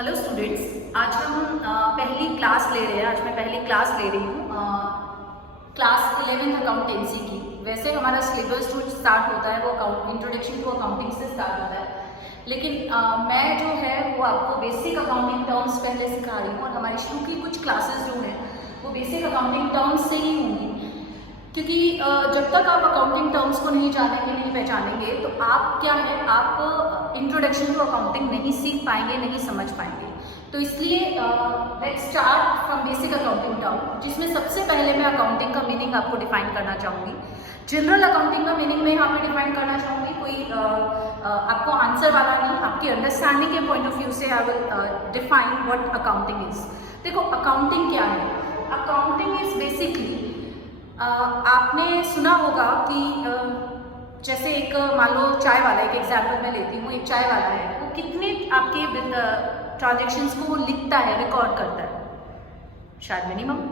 Hello students, आज हम पहली क्लास ले रहे हैं। आज मैं पहली क्लास ले रही हूँ क्लास 11th अकाउंटेंसी की। वैसे हमारा सिलेबस जो स्टार्ट होता है वो इंट्रोडक्शन टू अकाउंटिंग से स्टार्ट होता है, लेकिन मैं जो है वो आपको बेसिक अकाउंटिंग टर्म्स पहले सिखा रही हूँ और हमारी शुरू की कुछ क्लासेस जो हैं वो बेसिक अकाउंटिंग टर्म्स से ही होंगी, क्योंकि जब तक आप अकाउंटिंग टर्म्स को नहीं जानेंगे, नहीं पहचानेंगे, तो आप क्या है, आप इंट्रोडक्शन टू अकाउंटिंग नहीं सीख पाएंगे, नहीं समझ पाएंगे। तो इसलिए let's start from basic accounting term, जिसमें सबसे पहले मैं अकाउंटिंग का मीनिंग आपको डिफाइन करना चाहूँगी। जनरल अकाउंटिंग का मीनिंग मैं यहाँ पे डिफाइन करना चाहूँगी, कोई आपको आंसर वाला नहीं, आपकी अंडरस्टैंडिंग के पॉइंट ऑफ व्यू से I will define what accounting is. देखो, अकाउंटिंग क्या है? अकाउंटिंग इज बेसिकली, आपने सुना होगा कि जैसे एक मान लो चाय वाला, एक एग्जाम्पल मैं लेती हूँ, एक चाय वाला है, वो कितने आपके ट्रांजेक्शन्स को वो लिखता है, रिकॉर्ड करता है, शायद मिनिमम।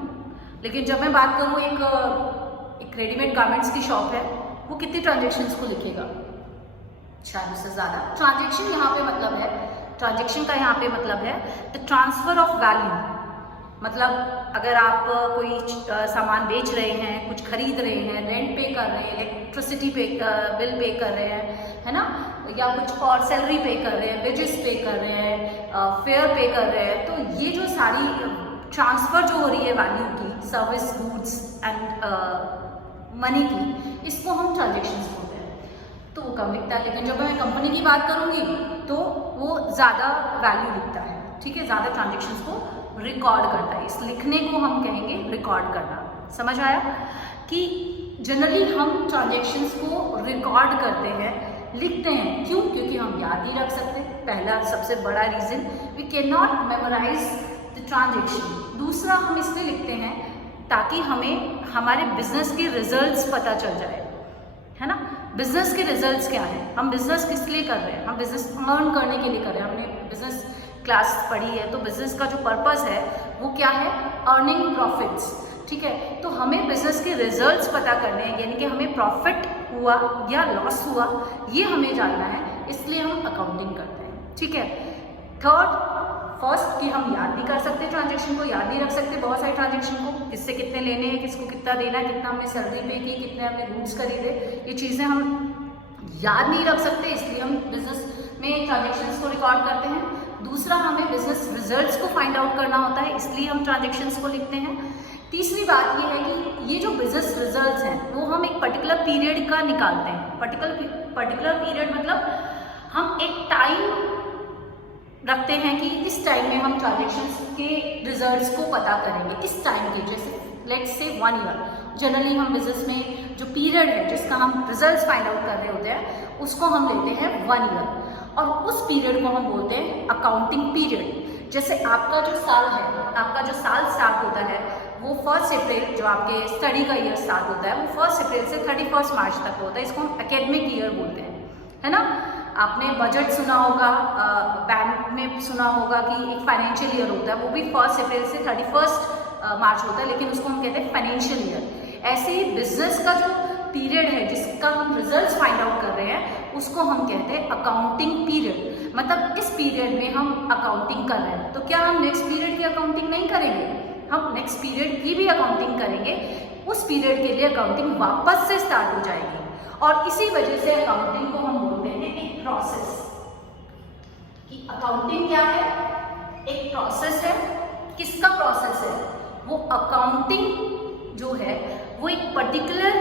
लेकिन जब मैं बात करूँ एक रेडीमेड गारमेंट्स की शॉप है, वो कितने ट्रांजेक्शन्स को लिखेगा? शायद उससे ज़्यादा। ट्रांजेक्शन यहाँ पे मतलब है, ट्रांजेक्शन का यहाँ पे मतलब है द ट्रांसफर ऑफ वैल्यू। मतलब अगर आप कोई सामान बेच रहे हैं, कुछ खरीद रहे हैं, रेंट पे कर रहे हैं, इलेक्ट्रिसिटी बिल पे कर रहे हैं, है ना, या कुछ और सैलरी पे कर रहे हैं, वेजेस पे कर रहे हैं, फेयर पे कर रहे हैं, तो ये जो सारी ट्रांसफ़र जो हो रही है वैल्यू की, सर्विस, गुड्स एंड मनी की, इसको हम ट्रांजेक्शन्स बोलते हैं। तो वो कम लिखता है, लेकिन जब मैं कंपनी की बात करूँगी तो वो ज़्यादा वैल्यू लिखता है, ठीक है, ज़्यादा ट्रांजेक्शन्स को रिकॉर्ड करता है। इस लिखने को हम कहेंगे रिकॉर्ड करना। समझ आया कि जनरली हम ट्रांजेक्शन्स को रिकॉर्ड करते हैं, लिखते हैं। क्यों? क्योंकि हम याद नहीं रख सकते, पहला सबसे बड़ा reason, we can not memorise the transaction. दूसरा, हम इसलिए लिखते हैं ताकि हमें हमारे बिजनेस के रिजल्ट्स पता चल जाए, है ना। बिजनेस के रिजल्ट्स क्या हैं, हम बिजनेस किस लिए कर रहे हैं? हम बिजनेस अर्न करने के लिए कर रहे हैं। हमने बिजनेस क्लास पढ़ी है, तो बिजनेस का जो पर्पस है वो क्या है? अर्निंग प्रॉफिट्स, ठीक है। तो हमें बिजनेस के रिजल्ट्स पता करने हैं, यानी कि हमें प्रॉफिट हुआ या लॉस हुआ, ये हमें जानना है, इसलिए हम अकाउंटिंग करते हैं, ठीक है। फर्स्ट कि हम याद नहीं कर सकते, ट्रांजेक्शन को याद नहीं रख सकते, बहुत सारे ट्रांजेक्शन को, किससे कितने लेने हैं, किसको कितना देना है, कितना हमने सैलरी पे की, कितने हमने गुड्स खरीदे, ये चीज़ें हम याद नहीं रख सकते, इसलिए हम बिजनेस में ट्रांजेक्शन्स को रिकॉर्ड करते हैं। दूसरा, हमें बिजनेस रिजल्ट्स को फाइंड आउट करना होता है, इसलिए हम ट्रांजेक्शन्स को लिखते हैं। तीसरी बात ये है कि ये जो बिजनेस रिजल्ट्स हैं वो हम एक पर्टिकुलर पीरियड का निकालते हैं। पर्टिकुलर पीरियड मतलब हम एक टाइम रखते हैं कि इस टाइम में हम ट्रांजेक्शन्स के रिजल्ट्स को पता करेंगे, इस टाइम के, जैसे लेट्स से 1 ईयर। जनरली हम बिजनेस में जो पीरियड है जिसका हम रिजल्ट्स फाइंड आउट कर रहे होते हैं, उसको हम लेते हैं 1 ईयर, और उस पीरियड को हम बोलते हैं अकाउंटिंग पीरियड। जैसे आपका जो साल है, आपका जो साल स्टार्ट होता है वो 1 अप्रैल, जो आपके स्टडी का ईयर स्टार्ट होता है वो 1 अप्रैल से 31 मार्च तक होता है, इसको हम एकेडमिक ईयर बोलते हैं, है ना। आपने बजट सुना होगा, बैंक में सुना होगा कि एक फाइनेंशियल ईयर होता है, वो भी 1 अप्रैल से 31 मार्च होता है, लेकिन उसको हम कहते हैं फाइनेंशियल ईयर। ऐसे ही बिजनेस का जो पीरियड है जिसका हम रिजल्ट्स फाइंड आउट कर रहे हैं, उसको हम कहते हैं अकाउंटिंग पीरियड। मतलब इस पीरियड में हम अकाउंटिंग कर रहे हैं, तो क्या हम नेक्स्ट पीरियड की अकाउंटिंग नहीं करेंगे? हम नेक्स्ट पीरियड की भी अकाउंटिंग करेंगे। उस पीरियड के लिए अकाउंटिंग वापस से स्टार्ट हो जाएगी, और इसी वजह से अकाउंटिंग को हम बोलते हैं एक प्रोसेस। कि अकाउंटिंग क्या है? एक प्रोसेस है। किसका प्रोसेस है? वो अकाउंटिंग जो है वो एक पर्टिकुलर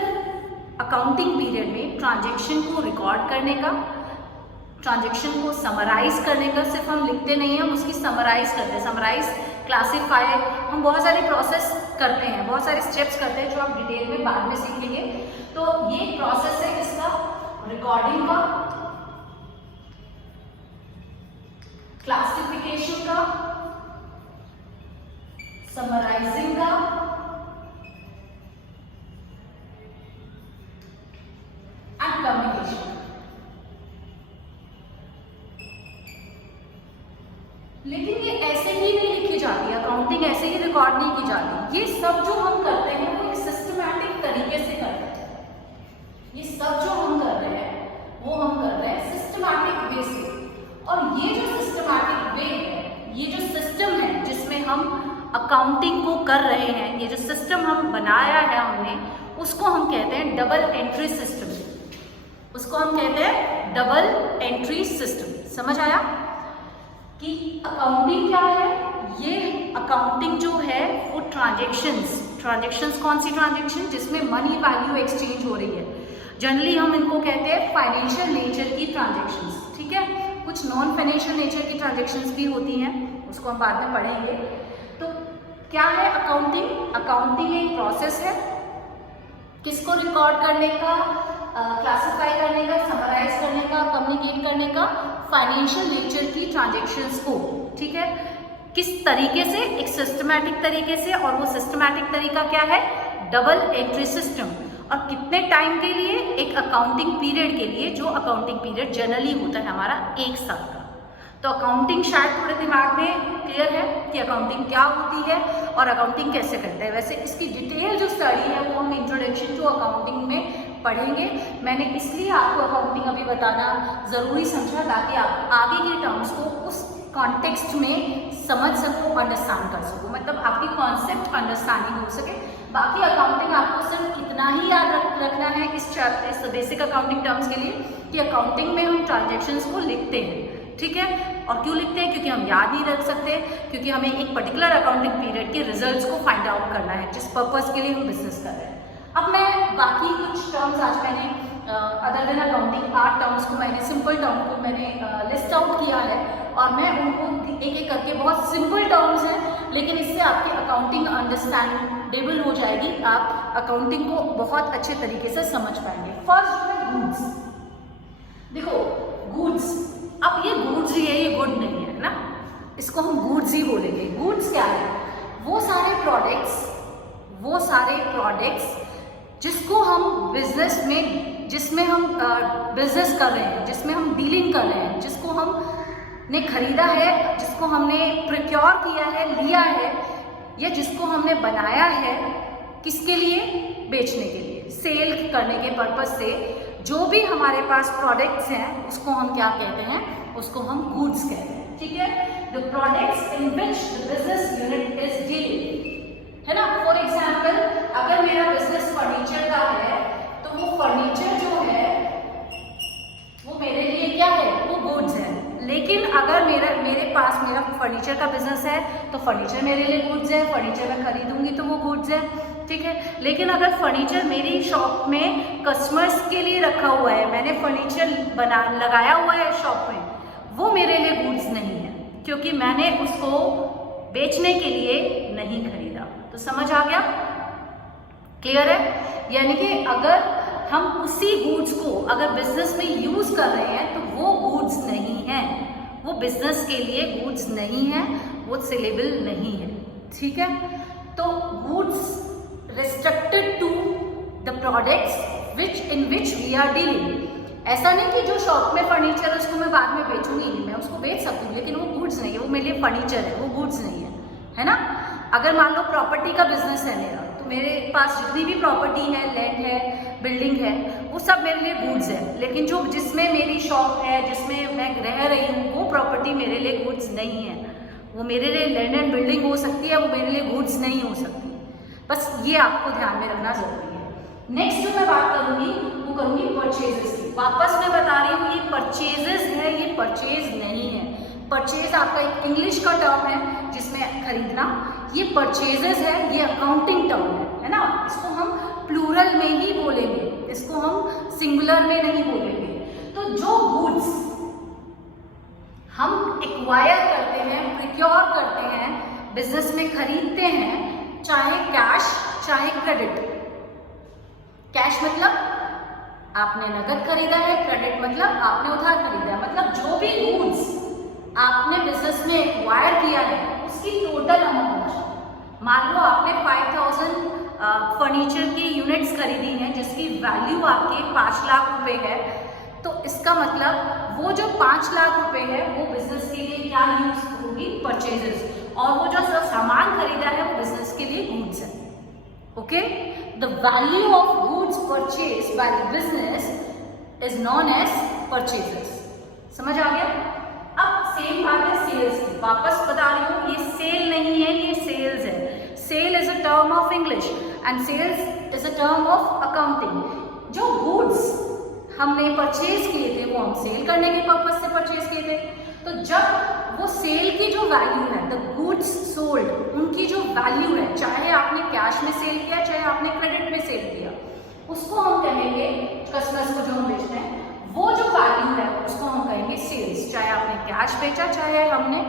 अकाउंटिंग पीरियड में ट्रांजेक्शन को रिकॉर्ड करने का, ट्रांजेक्शन को समराइज करने का। सिर्फ हम लिखते नहीं हैं, हम उसकी समराइज करते हैं। समराइज, क्लासीफाई, हम बहुत सारे प्रोसेस करते हैं, बहुत सारे स्टेप्स करते हैं जो आप डिटेल में बाद में सीखेंगे। तो ये प्रोसेस है किसका? रिकॉर्डिंग का, क्लासिफिकेशन का, समराइजिंग का, एंड कम्युनिकेशन। लेकिन ये ऐसे ही नहीं लिखी जाती, अकाउंटिंग ऐसे ही रिकॉर्ड नहीं की जाती। ये सब जो हम करते हैं वो एक सिस्टमैटिक तरीके से करते हैं। ये सब जो हम कर रहे हैं वो हम कर रहे हैं सिस्टमैटिक वे से, और ये जो सिस्टमैटिक वे है ये हम अकाउंटिंग को कर रहे हैं, ये जो सिस्टम हम बनाया है हमने, उसको हम कहते हैं डबल एंट्री सिस्टम। उसको हम कहते हैं डबल एंट्री सिस्टम। समझ आया कि अकाउंटिंग क्या है? ये अकाउंटिंग जो है वो ट्रांजेक्शंस कौन सी ट्रांजेक्शन? जिसमें मनी वैल्यू एक्सचेंज हो रही है। जनरली हम इनको कहते हैं फाइनेंशियल नेचर की ट्रांजेक्शंस, ठीक है। कुछ नॉन फाइनेंशियल नेचर की ट्रांजेक्शंस भी होती हैं, उसको हम बाद में पढ़ेंगे। तो क्या है अकाउंटिंग? अकाउंटिंग एक प्रोसेस है किसको रिकॉर्ड करने का, क्लासिफाई करने का, समराइज करने का, कम्युनिकेट करने का, फाइनेंशियल नेचर की ट्रांजेक्शंस को, ठीक है। किस तरीके से? एक सिस्टमैटिक तरीके से, और वो सिस्टमैटिक तरीका क्या है? Double entry system. और कितने टाइम के लिए? एक अकाउंटिंग पीरियड के लिए, जो अकाउंटिंग पीरियड जनरली होता है हमारा 1 साल का। तो अकाउंटिंग शायद थोड़े दिमाग में क्लियर है कि अकाउंटिंग क्या होती है और अकाउंटिंग कैसे करते हैं। वैसे इसकी डिटेल जो स्टडी है वो हम इंट्रोडक्शन टू अकाउंटिंग में पढ़ेंगे। मैंने इसलिए आपको अकाउंटिंग अभी बताना ज़रूरी समझा ताकि आप आगे के टर्म्स को उस कॉन्टेक्स्ट में समझ सको, अंडरस्टैंड कर सको, मतलब आपकी कॉन्सेप्ट अंडरस्टैंडिंग हो सके। बाकी अकाउंटिंग आपको सिर्फ इतना ही याद रखना है इस बेसिक अकाउंटिंग टर्म्स के लिए कि अकाउंटिंग में हम ट्रांजेक्शन्स को लिखते हैं, ठीक है। और क्यों लिखते हैं? क्योंकि हम याद नहीं रख सकते, क्योंकि हमें एक पर्टिकुलर अकाउंटिंग पीरियड के रिजल्ट्स को फाइंड आउट करना है, जिस पर्पस के लिए हम बिजनेस कर रहे हैं। अब मैं बाकी कुछ टर्म्स आज मैंने अदर देन अकाउंटिंग 8 टर्म्स को मैंने, सिंपल टर्म को मैंने लिस्ट आउट किया है, और मैं उनको एक एक करके, बहुत सिंपल टर्म्स हैं लेकिन इससे आपकी अकाउंटिंग अंडरस्टैंडेबल हो जाएगी, आप अकाउंटिंग को बहुत अच्छे तरीके से समझ पाएंगे। फर्स्ट जो है गुड्स। देखो गुड्स, अब ये गुड्स ही है, ये गुड नहीं है ना, इसको हम गुड्स ही बोलेंगे। गुड्स क्या है? वो सारे प्रोडक्ट्स जिसको हम बिजनेस में, जिसमें हम बिजनेस कर रहे हैं, जिसमें हम डीलिंग कर रहे हैं, जिसको हमने खरीदा है, जिसको हमने प्रोक्योर किया है, लिया है, या जिसको हमने बनाया है, किसके लिए? बेचने के लिए, सेल करने के पर्पस से जो भी हमारे पास प्रोडक्ट्स हैं उसको हम क्या कहते हैं? उसको हम गुड्स कहते हैं, ठीक है। The products in which the business unit is dealing, है ना। फॉर एग्जाम्पल, अगर मेरा बिजनेस फर्नीचर का है तो वो फर्नीचर जो है वो मेरे लिए क्या है? वो गुड्स है। लेकिन अगर मेरे पास मेरा फर्नीचर का बिजनेस है तो फर्नीचर मेरे लिए गुड्स है, फर्नीचर मैं खरीदूंगी तो वो गुड्स है, ठीक है। लेकिन अगर फर्नीचर मेरी शॉप में कस्टमर्स के लिए रखा हुआ है, मैंने फर्नीचर लगाया हुआ है शॉप में, वो मेरे लिए गुड्स नहीं है, क्योंकि मैंने उसको बेचने के लिए नहीं खरीदा। तो समझ आ गया? क्लियर है? यानी कि अगर हम उसी गुड्स को अगर बिजनेस में यूज कर रहे हैं तो वो गुड्स नहीं है, वो बिजनेस के लिए गुड्स नहीं है, वो सेलेबल नहीं है, ठीक है। तो goods restricted to the products in which we are dealing. ऐसा नहीं कि जो शॉप में फर्नीचर है उसको मैं बाद में बेचूंगी, मैं उसको बेच सकती हूँ, लेकिन वो गुड्स नहीं है, वो मेरे लिए फर्नीचर है, वो गुड्स नहीं है ना। अगर मान लो प्रॉपर्टी का बिजनेस है मेरा, तो मेरे पास जितनी भी प्रॉपर्टी है, लैंड है, बिल्डिंग है, वो सब मेरे लिए गुड्स है। लेकिन जो जिसमें मेरी शॉप है, जिसमें मैं रह रही हूँ, वो प्रॉपर्टी मेरे लिए गुड्स नहीं है। वो मेरे लिए लैंड एंड बिल्डिंग हो सकती है, वो मेरे लिए गुड्स नहीं हो सकती। बस ये आपको ध्यान में रखना जरूरी है। नेक्स्ट जो मैं बात करूंगी वो करूंगी परचेजेस की। वापस मैं बता रही हूँ, ये परचेजेस है, ये परचेज नहीं है। परचेज आपका एक इंग्लिश का टर्म है जिसमें खरीदना, ये परचेजेस है, ये अकाउंटिंग टर्म है ना। इसको हम प्लूरल में ही बोलेंगे, इसको हम सिंगुलर में नहीं बोलेंगे। तो जो गुड्स हम एक्वायर करते हैं, प्रोक्योर करते हैं, बिजनेस में खरीदते हैं, चाहे कैश चाहे क्रेडिट। कैश मतलब आपने नकद खरीदा है, क्रेडिट मतलब आपने उधार खरीदा है। मतलब जो भी गुड्स आपने बिजनेस में एक्वायर किया है उसकी टोटल अमाउंट, मान लो आपने 5000 फर्नीचर की यूनिट्स खरीदी हैं जिसकी वैल्यू आपके 5 लाख रुपए है, तो इसका मतलब वो जो 5 लाख रुपए है वो बिजनेस के लिए क्या यूज होगी? परचेजेस। और वो जो सामान खरीदा है वो बिजनेस के लिए गुड्स है। Okay, the value of goods purchase by the business is known as purchases. समझ आ गया? अब सेम बात है सेल्स की। वापस बता रही हूँ, ये सेल नहीं है, ये sale is a term of English and sales is a term of accounting. जो गुड्स हमने परचेज किए थे वो हम सेल करने के पर्पज से परचेज किए थे, तो जब वो सेल की जो वैल्यू है, द गुड्स सोल्ड, उनकी जो वैल्यू है, चाहे आपने कैश में सेल किया चाहे आपने क्रेडिट में सेल किया, उसको हम कहेंगे, कस्टमर्स को जो हम बेच रहे हैं वो जो वैल्यू है उसको हम कहेंगे सेल्स, चाहे आपने कैश बेचा चाहे हमने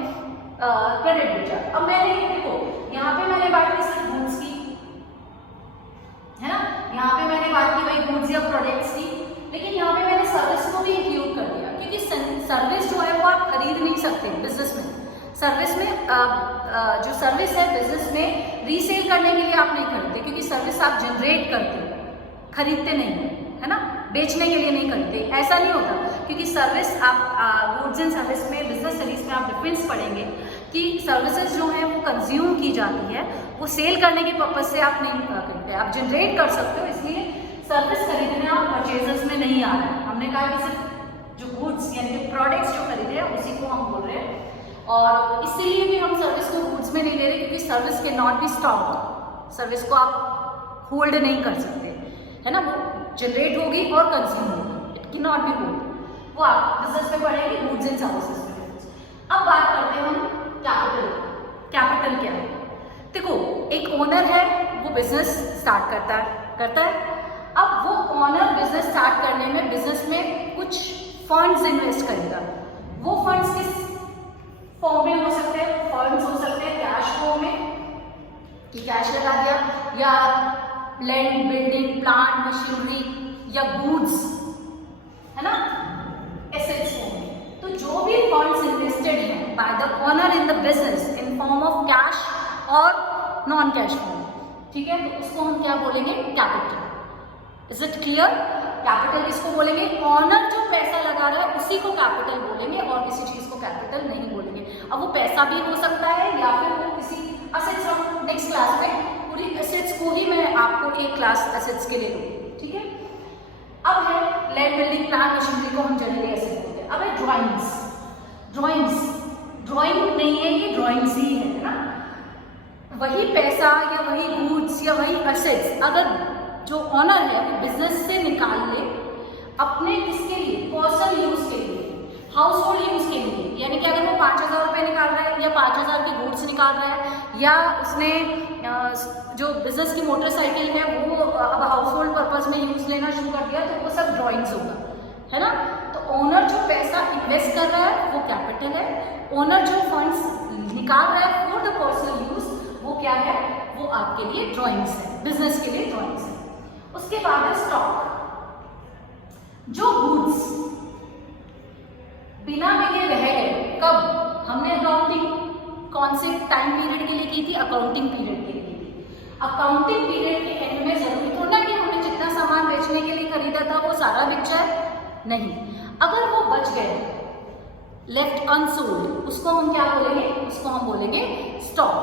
क्रेडिट बेचा। अब मैंने देखो यहाँ पे मैंने बात की सिर्फ गुड्स की, है ना, यहाँ पे मैंने बात की भाई गुड्स या प्रोडक्ट्स की, लेकिन यहाँ पे मैंने सर्विस को भी इंक्लूड कर दिया, क्योंकि सर्विस जो है वो आप खरीद नहीं सकते बिजनेस में। सर्विस में जो सर्विस है बिजनेस में रीसेल करने के लिए आप नहीं खरीदते, क्योंकि सर्विस आप जनरेट करते हो, खरीदते नहीं, है ना, बेचने के लिए नहीं खरीदते। ऐसा नहीं होता, क्योंकि सर्विस आप गुड्स एंड सर्विस में, बिजनेस स्टडीज में आप डिफरेंस पढ़ेंगे कि सर्विसेज जो है वो कंज्यूम की जाती है, वो सेल करने के पर्पज से आप नहीं करते, आप जनरेट कर सकते हो, इसलिए सर्विस खरीदने आप परचेजेस में नहीं आ रहा है। हमने कहा कि सिर्फ जो गुड्स यानी कि प्रोडक्ट्स जो खरीदे हैं उसी को हम बोल रहे हैं, और इसीलिए भी हम सर्विस को गुड्स में नहीं ले रहे, क्योंकि सर्विस के नॉट बी स्टॉक, सर्विस को आप होल्ड नहीं कर सकते, है ना, वो जनरेट होगी और कंज्यूम होगी, it can not be hold. वो आप बिजनेस में पढ़ेंगे गुड्स एंड सर्विसेज में। अब बात करते हैं हम कैपिटल। कैपिटल क्या है? देखो, एक ओनर है वो बिजनेस स्टार्ट करता है। अब वो ओनर बिजनेस स्टार्ट करने में बिजनेस में कुछ फंड्स इन्वेस्ट करेगा। वो फंड्स किस फॉर्म में हो सकते हैं? फंड्स हो सकते हैं कैश फॉर्म में, कि कैश लगा दिया, या लैंड, बिल्डिंग, प्लांट, मशीनरी, या गुड्स, है ना, एसेट्स फॉर्म में। तो जो भी फंड्स इन्वेस्टेड हैं by the owner in the business in form of cash और नॉन कैश फॉर्म, ठीक है, तो उसको हम क्या बोलेंगे? Capital. Is it clear? Capital किसको बोलेंगे? ऑनर जो पैसा लगा रहा है उसी को कैपिटल बोलेंगे, और किसी चीज को कैपिटल नहीं बोलेंगे। अब वो पैसा भी हो सकता है या फिर वो किसी असेट्स, हम नेक्स्ट क्लास में पूरी एसेट्स को ही मैं आपको एक क्लास एसेट्स के लिए दूंगी, ठीक है। अब है लैंड, बिल्डिंग, प्लांट, मशीनरी को हम जनरली एसेट बोलते हैं। अब है ड्राइंग्स। ड्राइंग नहीं है, ये ड्राइंग्स ही है ना। वही पैसा या वही गुड्स या वही एसेट्स अगर जो ऑनर है वो बिजनेस से निकाल ले अपने किसके लिए? पर्सनल यूज के लिए, हाउस होल्ड यूज के लिए, यानी कि अगर वो 5,000 रुपये निकाल रहा है या 5,000 के गुड्स निकाल रहा है, या उसने जो बिजनेस की मोटरसाइकिल है वो अब हाउस होल्ड पर्पज में यूज लेना शुरू कर दिया, तो वो सब ड्राइंग्स होगा, है ना। तो ओनर जो पैसा इन्वेस्ट कर रहा है वो कैपिटल है, ओनर जो फंड्स निकाल रहा है फॉर द पर्सनल यूज वो क्या है? वो आपके लिए ड्राइंग्स है, बिजनेस के लिए ड्राइंग्स है। उसके बाद है स्टॉक। जो गुड्स बिना बिके रह गए, कब? हमने अकाउंटिंग कौन से टाइम पीरियड के लिए की थी? अकाउंटिंग पीरियड के लिए की थी। अकाउंटिंग पीरियड के एंड में जरूरी थोड़ा कि हमने जितना सामान बेचने के लिए खरीदा था वो सारा बिक जाए, नहीं। अगर वो बच गए, लेफ्ट अनसोल्ड, उसको हम क्या बोलेंगे? उसको हम बोलेंगे स्टॉक।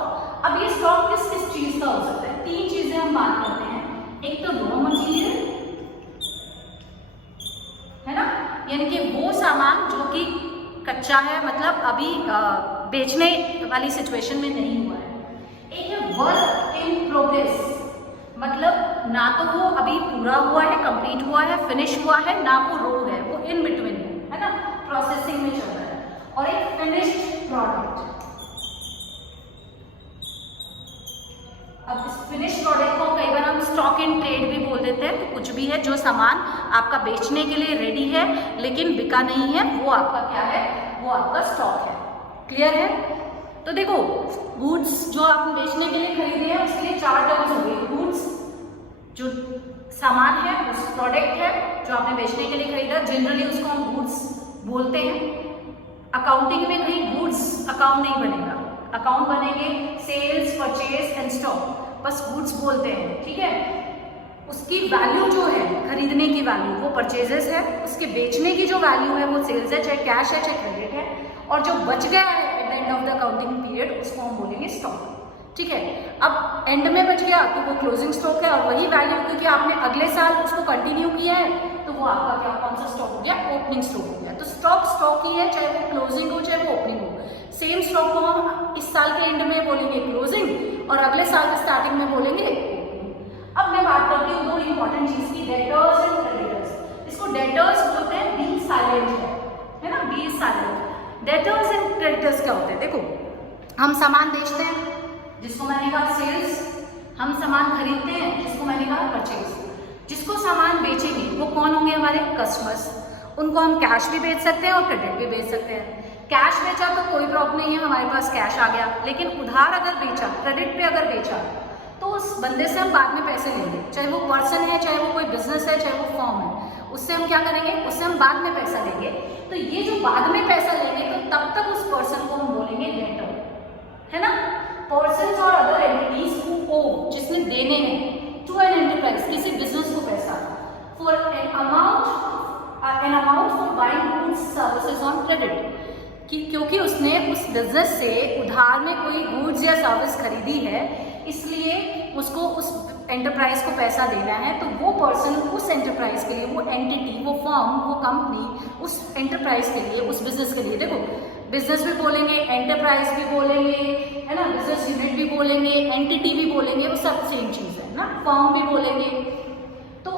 अब ये स्टॉक किस किस चीज का हो सकता है? 3 चीजें हम बात करते हैं। एक तो रॉ मटेरियल, है ना, यानी कि वो सामान जो कि कच्चा है, मतलब अभी बेचने वाली सिचुएशन में नहीं हुआ है। एक है वर्क इन प्रोग्रेस, मतलब ना तो वो अभी पूरा हुआ है, कंप्लीट हुआ है, फिनिश हुआ है, ना वो रो है, वो इन बिटवीन है ना, प्रोसेसिंग में चल रहा है। और एक फिनिश्ड प्रोडक्ट। अब इस फिनिश प्रोडक्ट को कई बार हम स्टॉक इन ट्रेड भी बोल देते हैं। तो कुछ भी है जो सामान आपका बेचने के लिए रेडी है लेकिन बिका नहीं है, वो आपका क्या है? वो आपका स्टॉक है। क्लियर है? तो देखो, गुड्स जो आप बेचने के लिए खरीदे हैं उसके लिए 4 टर्म्स हो गए। गुड्स जो सामान है, उस प्रोडक्ट है जो आपने बेचने के लिए खरीदा, जनरली उसको हम गुड्स बोलते हैं। अकाउंटिंग में कहीं गुड्स अकाउंट नहीं बनेगा, अकाउंट बनेंगे सेल्स, परचेज एंड स्टॉक, बस गुड्स बोलते हैं, ठीक है। उसकी वैल्यू जो है, खरीदने की वैल्यू, वो परचेजेस है, उसके बेचने की जो वैल्यू है वो सेल्स है, चाहे कैश है चाहे क्रेडिट है, और जो बच गया है at the end of the accounting period उसको हम बोलेंगे स्टॉक, ठीक है। अब एंड में बच गया तो वो क्लोजिंग स्टॉक है, और वही वैल्यू क्योंकि आपने अगले साल उसको कंटिन्यू किया है तो वो आपका क्या, कौन सा स्टॉक हो गया? ओपनिंग स्टॉक हो गया। तो स्टॉक ही है, चाहे वो क्लोजिंग हो चाहे वो ओपनिंग हो। सेम स्टॉक को हम इस साल के एंड में बोलेंगे क्लोजिंग, और अगले साल के स्टार्टिंग में बोलेंगे अब मैं बात करती हूँ दो इंपॉर्टेंट चीज की, डेटर्स एंड क्रेडिटर्स। इसको डेटर्स बोलते हैं, बी साइलेंट है ना, B silent. Debtors and creditors क्या होते हैं? देखो, हम सामान बेचते हैं जिसको मैंने कहा सेल्स, हम सामान खरीदते हैं जिसको मैंने कहा परचेज। जिसको सामान बेचेंगे वो कौन होंगे? हमारे कस्टमर्स। उनको हम कैश भी बेच सकते हैं और क्रेडिट भी बेच सकते हैं। कैश बेचा तो कोई प्रॉब्लम नहीं है, हमारे पास कैश आ गया, लेकिन उधार अगर बेचा, क्रेडिट पे अगर बेचा, तो उस बंदे से हम बाद में पैसे लेंगे, चाहे वो पर्सन है, चाहे वो कोई बिजनेस है, चाहे वो फॉर्म है, उससे हम क्या करेंगे? उससे हम बाद में पैसा लेंगे। तो ये जो बाद में पैसा लेंगे तो तब तक उस पर्सन को हम बोलेंगे डेटर, है ना। पर्सन्स और अदर एंटिटीज हु ओव, जिसने देने हैं टू एन एंटरप्राइज, किसी बिजनेस को पैसा, for an amount for buying goods services on credit, कि क्योंकि उसने उस बिजनेस से उधार में कोई गुड्स या सर्विस खरीदी है, इसलिए उसको उस एंटरप्राइज को पैसा देना है। तो वो पर्सन उस एंटरप्राइज के लिए, वो एंटिटी, वो फर्म, वो कंपनी उस एंटरप्राइज के लिए, उस बिजनेस के लिए, देखो बिजनेस भी बोलेंगे, एंटरप्राइज भी बोलेंगे, है ना, बिजनेस यूनिट भी बोलेंगे, एंटिटी भी बोलेंगे, वो सब सेम चीज है ना, फर्म भी बोलेंगे। तो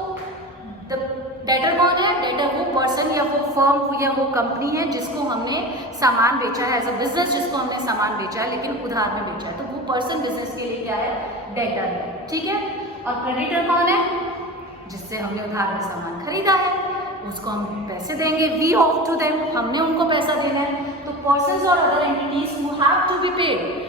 डेटर कौन है? डेटर वो पर्सन या वो फर्म या वो कंपनी है जिसको हमने सामान बेचा है, एज अ बिजनेस जिसको हमने सामान बेचा है लेकिन उधार में बेचा है, तो वो पर्सन बिजनेस के लिए क्या है? डेटर है, ठीक है। और क्रेडिटर कौन है? जिससे हमने उधार में सामान खरीदा है, उसको हम पैसे देंगे, वी ऑफ टू देम, हमने उनको पैसा देना है। तो पर्सन्स और other entities who have to be paid,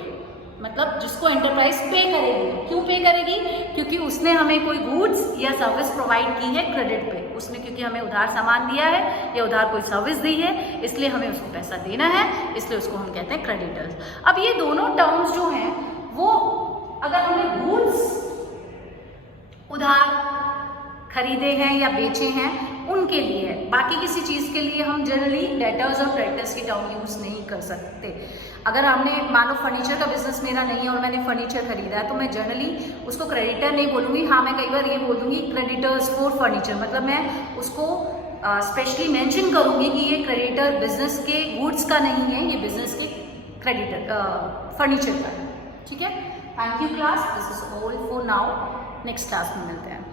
मतलब जिसको एंटरप्राइज पे करेगी। क्यों पे करेगी? क्योंकि उसने हमें कोई गुड्स या सर्विस प्रोवाइड की है क्रेडिट पे, उसने क्योंकि हमें उधार सामान दिया है या उधार कोई सर्विस दी है, इसलिए हमें उसको पैसा देना है, इसलिए उसको हम कहते हैं क्रेडिटर्स। अब ये दोनों टर्म्स जो हैं वो अगर हमने गुड्स उधार खरीदे हैं या बेचे हैं उनके लिए है, बाकी किसी चीज़ के लिए हम जनरली डेटर्स और क्रेडिटर्स की टर्म यूज़ नहीं कर सकते। अगर हमने, मान लो फर्नीचर का बिजनेस मेरा नहीं है और मैंने फर्नीचर खरीदा है, तो मैं जनरली उसको क्रेडिटर नहीं बोलूँगी। हाँ, मैं कई बार ये बोल दूँगी क्रेडिटर्स फॉर फर्नीचर, मतलब मैं उसको स्पेशली मेंशन करूँगी कि ये क्रेडिटर बिजनेस के गुड्स का नहीं है, ये बिजनेस के क्रेडिटर फर्नीचर का है, ठीक है। Thank you class, this is all for now, next class में मिलते हैं।